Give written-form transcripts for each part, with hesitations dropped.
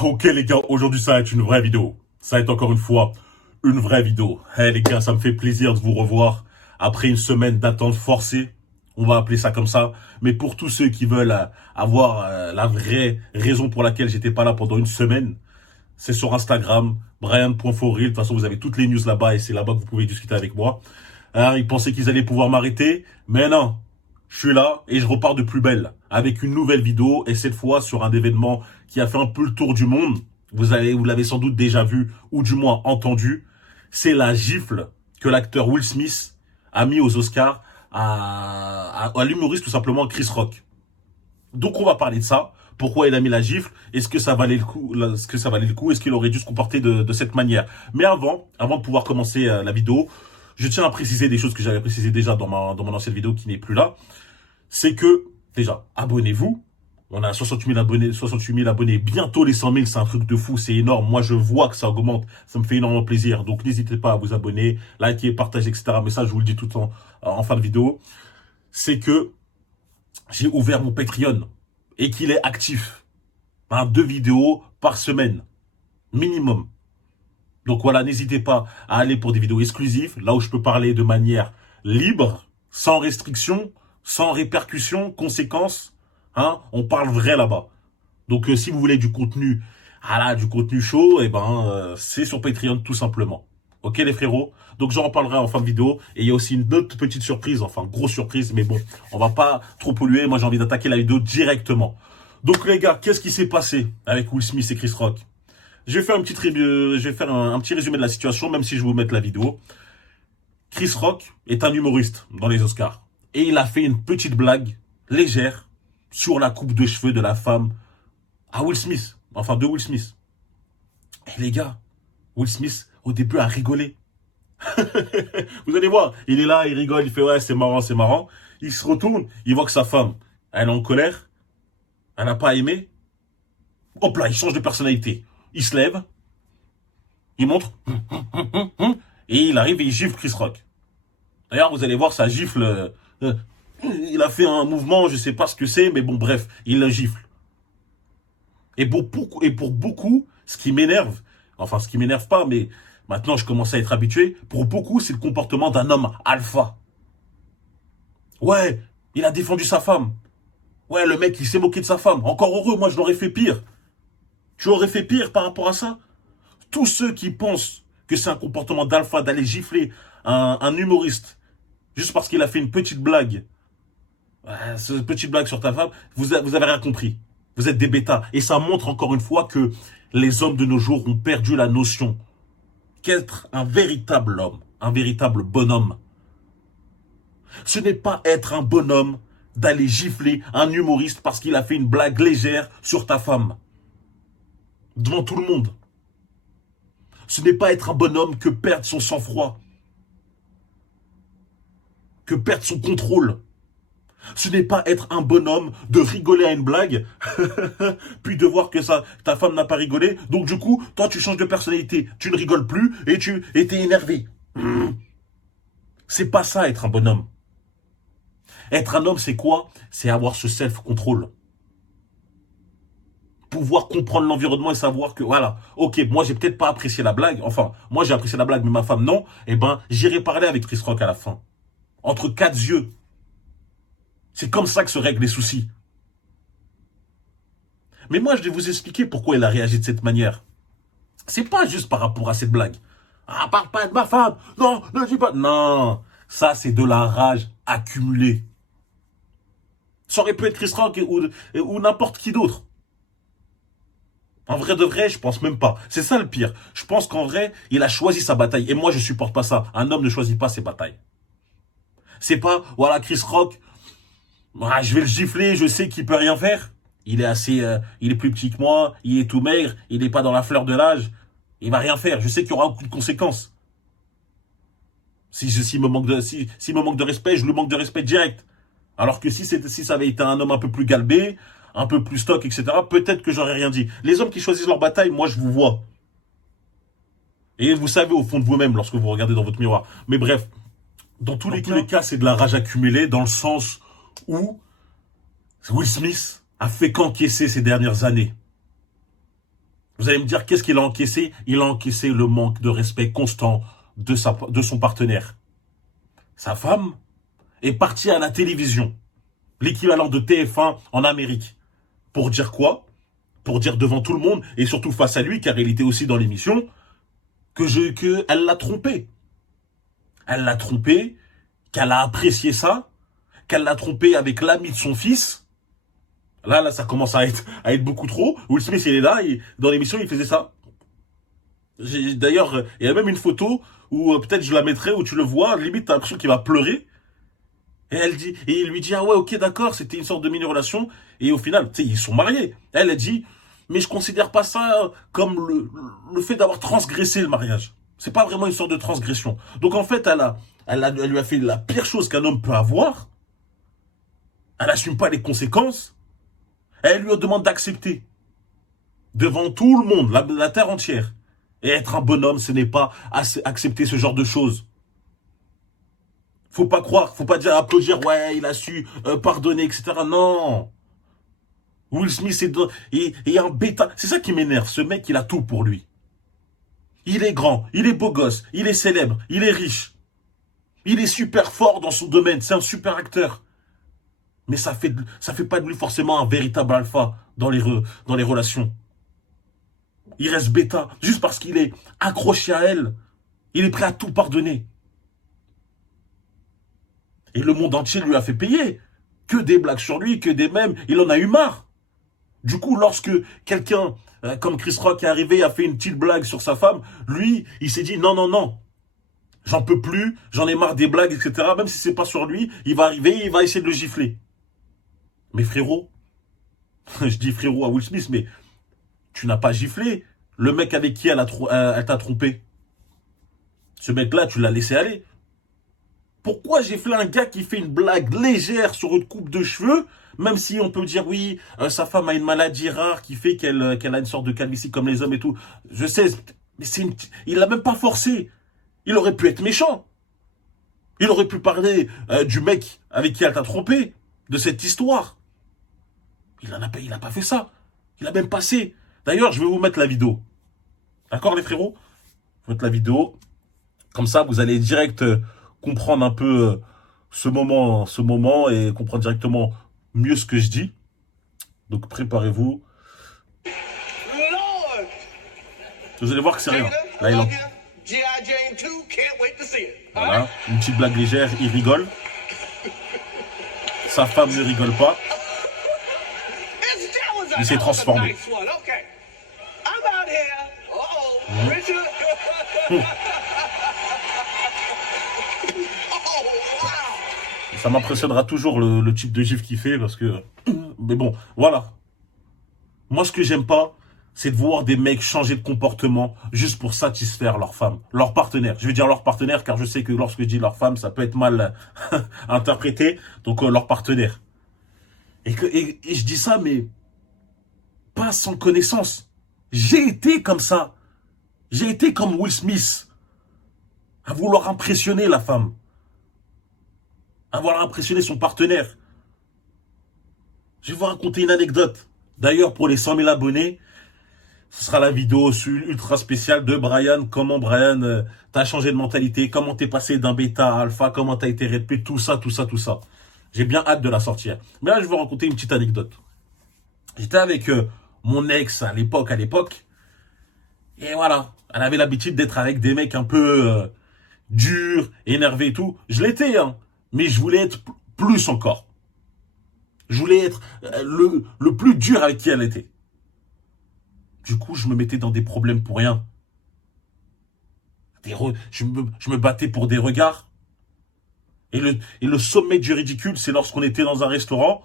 Ok les gars, aujourd'hui ça va être une vraie vidéo. Ça va être encore une fois une vraie vidéo. Les gars, ça me fait plaisir de vous revoir après une semaine d'attente forcée. On va appeler ça comme ça. Mais pour tous ceux qui veulent avoir la vraie raison pour laquelle j'étais pas là pendant une semaine, c'est sur Instagram, Brian.forreal. De toute façon, vous avez toutes les news là-bas et c'est là-bas que vous pouvez discuter avec moi. Alors, ils pensaient qu'ils allaient pouvoir m'arrêter, mais non. Je suis là et je repars de plus belle avec une nouvelle vidéo et cette fois sur un événement qui a fait un peu le tour du monde. Vous l'avez sans doute déjà vu ou du moins entendu. C'est la gifle que l'acteur Will Smith a mis aux Oscars à l'humoriste tout simplement Chris Rock. Donc on va parler de ça. Pourquoi il a mis la gifle? Est-ce que ça valait le coup? Est-ce qu'il aurait dû se comporter de cette manière? Mais avant de pouvoir commencer la vidéo, je tiens à préciser des choses que j'avais précisées déjà dans mon ancienne vidéo qui n'est plus là. C'est que, déjà, abonnez-vous. On a 68 000 abonnés. Bientôt les 100 000, c'est un truc de fou, c'est énorme. Moi, je vois que ça augmente. Ça me fait énormément plaisir. Donc, n'hésitez pas à vous abonner, liker, partager, etc. Mais ça, je vous le dis tout en fin de vidéo. C'est que j'ai ouvert mon Patreon et qu'il est actif. 2 vidéos par semaine. Minimum. Donc voilà, n'hésitez pas à aller pour des vidéos exclusives, là où je peux parler de manière libre, sans restriction, sans répercussions, conséquences. On parle vrai là-bas. Donc si vous voulez du contenu, du contenu chaud, c'est sur Patreon tout simplement. Ok les frérots? Donc j'en reparlerai en fin de vidéo. Et il y a aussi une autre petite surprise, enfin grosse surprise, mais bon, on va pas trop polluer. Moi j'ai envie d'attaquer la vidéo directement. Donc les gars, qu'est-ce qui s'est passé avec Will Smith et Chris Rock? Je vais faire un petit résumé de la situation, même si je vais vous mettre la vidéo. Chris Rock est un humoriste dans les Oscars. Et il a fait une petite blague légère sur la coupe de cheveux de la femme à Will Smith. Enfin, de Will Smith. Et les gars, Will Smith, au début, a rigolé. Vous allez voir, il est là, il rigole, il fait « Ouais, c'est marrant, c'est marrant ». Il se retourne, il voit que sa femme, elle est en colère. Elle n'a pas aimé. Hop là, il change de personnalité. Il se lève, il montre, et il arrive et il gifle Chris Rock. D'ailleurs, vous allez voir, ça gifle. Il a fait un mouvement, je sais pas ce que c'est, mais bon, bref, il la gifle. Et pour beaucoup, ce qui m'énerve pas, mais maintenant je commence à être habitué, pour beaucoup, c'est le comportement d'un homme alpha. Ouais, il a défendu sa femme. Ouais, le mec, il s'est moqué de sa femme. Encore heureux, moi, je l'aurais fait pire. Tu aurais fait pire par rapport à ça? Tous ceux qui pensent que c'est un comportement d'alpha d'aller gifler un humoriste juste parce qu'il a fait une petite blague, sur ta femme, vous avez rien compris. Vous êtes des bêtas. Et ça montre encore une fois que les hommes de nos jours ont perdu la notion qu'être un véritable homme, un véritable bonhomme, ce n'est pas être un bonhomme d'aller gifler un humoriste parce qu'il a fait une blague légère sur ta femme. Devant tout le monde. Ce n'est pas être un bonhomme que perdre son sang-froid. Que perdre son contrôle. Ce n'est pas être un bonhomme de rigoler à une blague, puis de voir que ta femme n'a pas rigolé. Donc du coup, toi tu changes de personnalité. Tu ne rigoles plus et t'es énervé. C'est pas ça être un bonhomme. Être un homme, c'est quoi? C'est avoir ce self-control. Pouvoir comprendre l'environnement et savoir que, voilà, ok, moi, j'ai peut-être pas apprécié la blague. Enfin, moi, j'ai apprécié la blague, mais ma femme, non. J'irai parler avec Chris Rock à la fin. Entre 4 yeux. C'est comme ça que se règlent les soucis. Mais moi, je vais vous expliquer pourquoi il a réagi de cette manière. C'est pas juste par rapport à cette blague. Parle pas de ma femme. Non, ne dis pas. Non, ça, c'est de la rage accumulée. Ça aurait pu être Chris Rock ou n'importe qui d'autre. En vrai de vrai, je pense même pas. C'est ça le pire. Je pense qu'en vrai, il a choisi sa bataille. Et moi, je supporte pas ça. Un homme ne choisit pas ses batailles. C'est pas, voilà, Chris Rock, je vais le gifler, je sais qu'il peut rien faire. Il est plus petit que moi, il est tout maigre, il n'est pas dans la fleur de l'âge. Il va rien faire. Je sais qu'il y aura aucune conséquence. S'il me manque de respect, je le manque de respect direct. Alors que si ça avait été un homme un peu plus galbé, un peu plus stock, etc., peut-être que j'aurais rien dit. Les hommes qui choisissent leur bataille, moi, je vous vois. Et vous savez au fond de vous-même lorsque vous regardez dans votre miroir. Mais bref, dans tous les cas, c'est de la rage accumulée dans le sens où Will Smith a fait qu'encaisser ces dernières années. Vous allez me dire, qu'est-ce qu'il a encaissé? Il a encaissé le manque de respect constant de son partenaire. Sa femme est partie à la télévision, l'équivalent de TF1 en Amérique. Pour dire quoi? Pour dire devant tout le monde, et surtout face à lui, car il était aussi dans l'émission, qu'elle l'a trompé. Elle l'a trompé, qu'elle a apprécié ça, qu'elle l'a trompé avec l'ami de son fils. Là, ça commence à être beaucoup trop. Will Smith, il est là, et dans l'émission, il faisait ça. D'ailleurs, il y a même une photo où peut-être je la mettrai, où tu le vois, limite, t'as l'impression qu'il va pleurer. Et il lui dit, ah ouais, ok, d'accord, c'était une sorte de mini-relation. Et au final, tu sais, ils sont mariés. Elle dit, mais je considère pas ça comme le fait d'avoir transgressé le mariage. C'est pas vraiment une sorte de transgression. Donc en fait, elle lui a fait la pire chose qu'un homme peut avoir. Elle n'assume pas les conséquences. Elle lui demande d'accepter. Devant tout le monde, la terre entière. Et être un bonhomme, ce n'est pas accepter ce genre de choses. Faut pas croire, faut pas dire applaudir, ouais, il a su pardonner, etc. Non. Will Smith est un bêta. C'est ça qui m'énerve. Ce mec, il a tout pour lui. Il est grand, il est beau gosse, il est célèbre, il est riche. Il est super fort dans son domaine, c'est un super acteur. Mais ça fait pas de lui forcément un véritable alpha dans les relations. Il reste bêta, juste parce qu'il est accroché à elle. Il est prêt à tout pardonner. Et le monde entier lui a fait payer. Que des blagues sur lui, que des mèmes. Il en a eu marre. Du coup, lorsque quelqu'un comme Chris Rock est arrivé, a fait une petite blague sur sa femme, lui, il s'est dit non, non, non. J'en peux plus, j'en ai marre des blagues, etc. Même si c'est pas sur lui, il va arriver, il va essayer de le gifler. Mais frérot, je dis frérot à Will Smith, mais tu n'as pas giflé le mec avec qui elle t'a trompé. Ce mec-là, tu l'as laissé aller. Pourquoi gifler un gars qui fait une blague légère sur une coupe de cheveux, même si on peut dire oui, sa femme a une maladie rare qui fait qu'elle a une sorte de calvitie comme les hommes et tout. Je sais, mais il l'a même pas forcé. Il aurait pu être méchant. Il aurait pu parler du mec avec qui elle t'a trompé, de cette histoire. Il a pas fait ça. Il a même passé. D'ailleurs, je vais vous mettre la vidéo. D'accord, les frérots? Je vais mettre la vidéo. Comme ça, vous allez direct comprendre un peu ce moment et comprendre directement mieux ce que je dis. Donc, préparez-vous. Vous allez voir que c'est rien. Là, il en... Voilà, une petite blague légère, il rigole. Sa femme ne rigole pas. Il s'est transformé. Ça m'impressionnera toujours le type de gif qu'il fait parce que... Mais bon, voilà. Moi, ce que j'aime pas, c'est de voir des mecs changer de comportement juste pour satisfaire leur femme, leur partenaire. Je veux dire leur partenaire car je sais que lorsque je dis leur femme, ça peut être mal interprété. Donc leur partenaire. Et je dis ça, mais pas sans connaissance. J'ai été comme ça. J'ai été comme Will Smith. À vouloir impressionner la femme. À vouloir impressionner son partenaire. Je vais vous raconter une anecdote. D'ailleurs, pour les 100 000 abonnés, ce sera la vidéo ultra spéciale de Brian. Comment Brian, t'as changé de mentalité. Comment t'es passé d'un bêta à alpha. Comment t'as été répété. Tout ça, tout ça, tout ça. J'ai bien hâte de la sortir. Mais là, je vais vous raconter une petite anecdote. J'étais avec mon ex à l'époque. Et voilà. Elle avait l'habitude d'être avec des mecs un peu durs, énervés et tout. Je l'étais, hein. Mais je voulais être plus encore. Je voulais être le plus dur avec qui elle était. Du coup, je me mettais dans des problèmes pour rien. Je me battais pour des regards. Et le sommet du ridicule, c'est lorsqu'on était dans un restaurant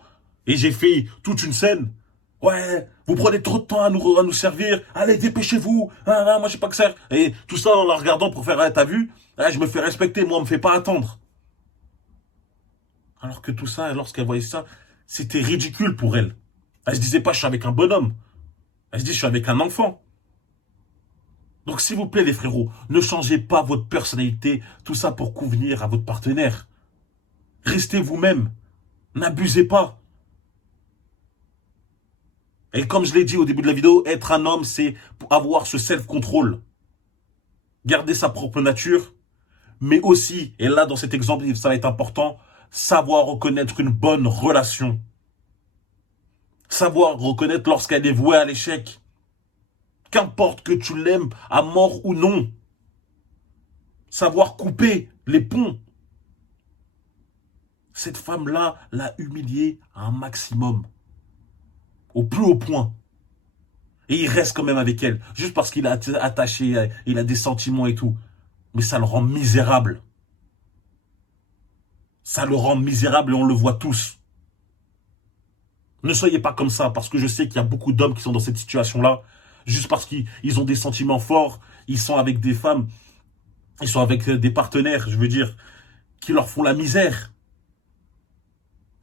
et j'ai fait toute une scène. Ouais, vous prenez trop de temps à nous servir. Allez, dépêchez-vous. Ah, non, moi, je sais pas que ça. Et tout ça en la regardant pour faire, ah, t'as vu? Ah, je me fais respecter, moi, on me fait pas attendre. Alors que tout ça, lorsqu'elle voyait ça, c'était ridicule pour elle. Elle se disait pas, je suis avec un bonhomme. Elle se dit, je suis avec un enfant. Donc, s'il vous plaît, les frérots, ne changez pas votre personnalité, tout ça pour convenir à votre partenaire. Restez vous-même. N'abusez pas. Et comme je l'ai dit au début de la vidéo, être un homme, c'est avoir ce self-control. Garder sa propre nature, mais aussi, et là dans cet exemple, ça va être important, savoir reconnaître une bonne relation. Savoir reconnaître lorsqu'elle est vouée à l'échec. Qu'importe que tu l'aimes à mort ou non. Savoir couper les ponts. Cette femme-là l'a humilié à un maximum. Au plus haut point. Et il reste quand même avec elle. Juste parce qu'il est attaché, il a des sentiments et tout. Mais ça le rend misérable. Ça le rend misérable et on le voit tous. Ne soyez pas comme ça, parce que je sais qu'il y a beaucoup d'hommes qui sont dans cette situation-là. Juste parce qu'ils ont des sentiments forts. Ils sont avec des femmes. Ils sont avec des partenaires, je veux dire, qui leur font la misère.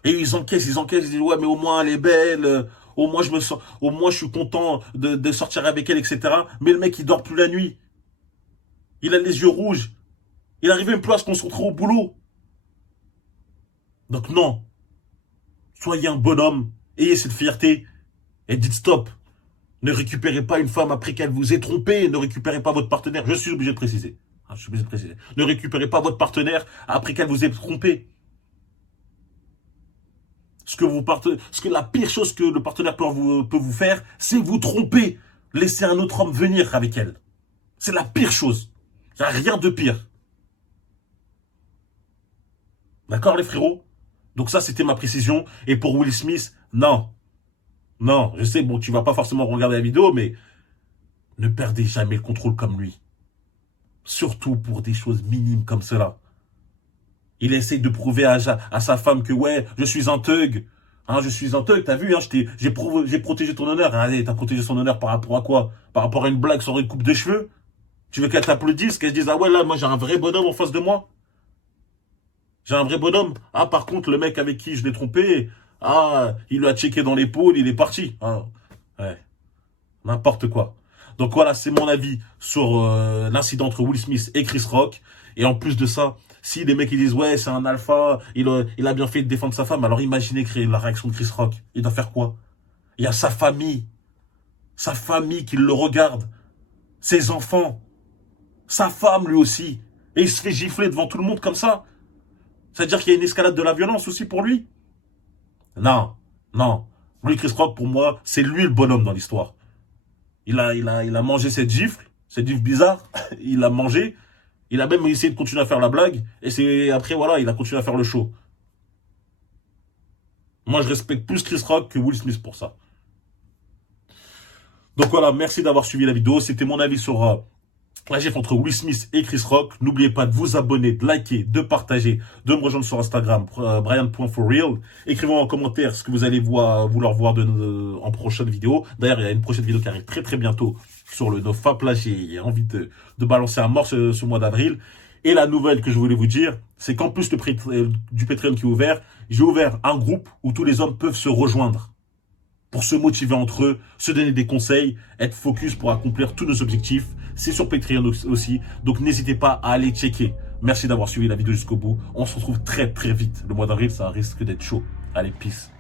Et ils encaissent, ils disent, ouais, mais au moins elle est belle, au moins je suis content de sortir avec elle, etc. Mais le mec, il dort plus la nuit. Il a les yeux rouges. Il n'arrive même plus à se concentrer au boulot. Donc non. Soyez un bonhomme, ayez cette fierté et dites stop. Ne récupérez pas une femme après qu'elle vous ait trompé, ne récupérez pas votre partenaire. Je suis obligé de préciser. Ne récupérez pas votre partenaire après qu'elle vous ait trompé. La pire chose que le partenaire peut vous faire, c'est vous tromper. Laisser un autre homme venir avec elle. C'est la pire chose. Il n'y a rien de pire. D'accord les frérots? Donc ça, c'était ma précision. Et pour Will Smith, non. Non, je sais, bon, tu vas pas forcément regarder la vidéo, mais ne perdez jamais le contrôle comme lui. Surtout pour des choses minimes comme cela. Il essaye de prouver à sa femme que, ouais, je suis un thug. Hein, je suis un thug, t'as vu, hein, j'ai protégé ton honneur. Allez, t'as protégé son honneur par rapport à quoi? Par rapport à une blague sur une coupe de cheveux? Tu veux qu'elle t'applaudisse, qu'elle se dise, ah ouais, là, moi, j'ai un vrai bonhomme en face de moi? J'ai un vrai bonhomme. Ah, par contre, le mec avec qui je l'ai trompé, ah, il lui a checké dans l'épaule, il est parti. Ah, ouais, n'importe quoi. Donc voilà, c'est mon avis sur l'incident entre Will Smith et Chris Rock. Et en plus de ça, si les mecs ils disent ouais c'est un alpha, il a bien fait de défendre sa femme, alors imaginez la réaction de Chris Rock. Il doit faire quoi? Il y a sa famille qui le regarde, ses enfants, sa femme lui aussi. Et il se fait gifler devant tout le monde comme ça. C'est-à-dire qu'il y a une escalade de la violence aussi pour lui? Non, non. Lui, Chris Rock, pour moi, c'est lui le bonhomme dans l'histoire. Il a mangé cette gifle bizarre. Il l'a mangé. Il a même essayé de continuer à faire la blague. Et après, voilà, il a continué à faire le show. Moi, je respecte plus Chris Rock que Will Smith pour ça. Donc voilà, merci d'avoir suivi la vidéo. C'était mon avis sur la gifle entre Will Smith et Chris Rock. N'oubliez pas de vous abonner, de liker, de partager, de me rejoindre sur Instagram, Brian.forreal. Écrivez-moi en commentaire ce que vous allez vouloir voir en prochaine vidéo. D'ailleurs, il y a une prochaine vidéo qui arrive très très bientôt sur le NoFap. Là, j'ai envie de balancer un mort ce mois d'avril. Et la nouvelle que je voulais vous dire, c'est qu'en plus du Patreon qui est ouvert, j'ai ouvert un groupe où tous les hommes peuvent se rejoindre pour se motiver entre eux, se donner des conseils, être focus pour accomplir tous nos objectifs. C'est sur Patreon aussi, donc n'hésitez pas à aller checker. Merci d'avoir suivi la vidéo jusqu'au bout. On se retrouve très très vite. Le mois d'avril, ça risque d'être chaud. Allez, peace.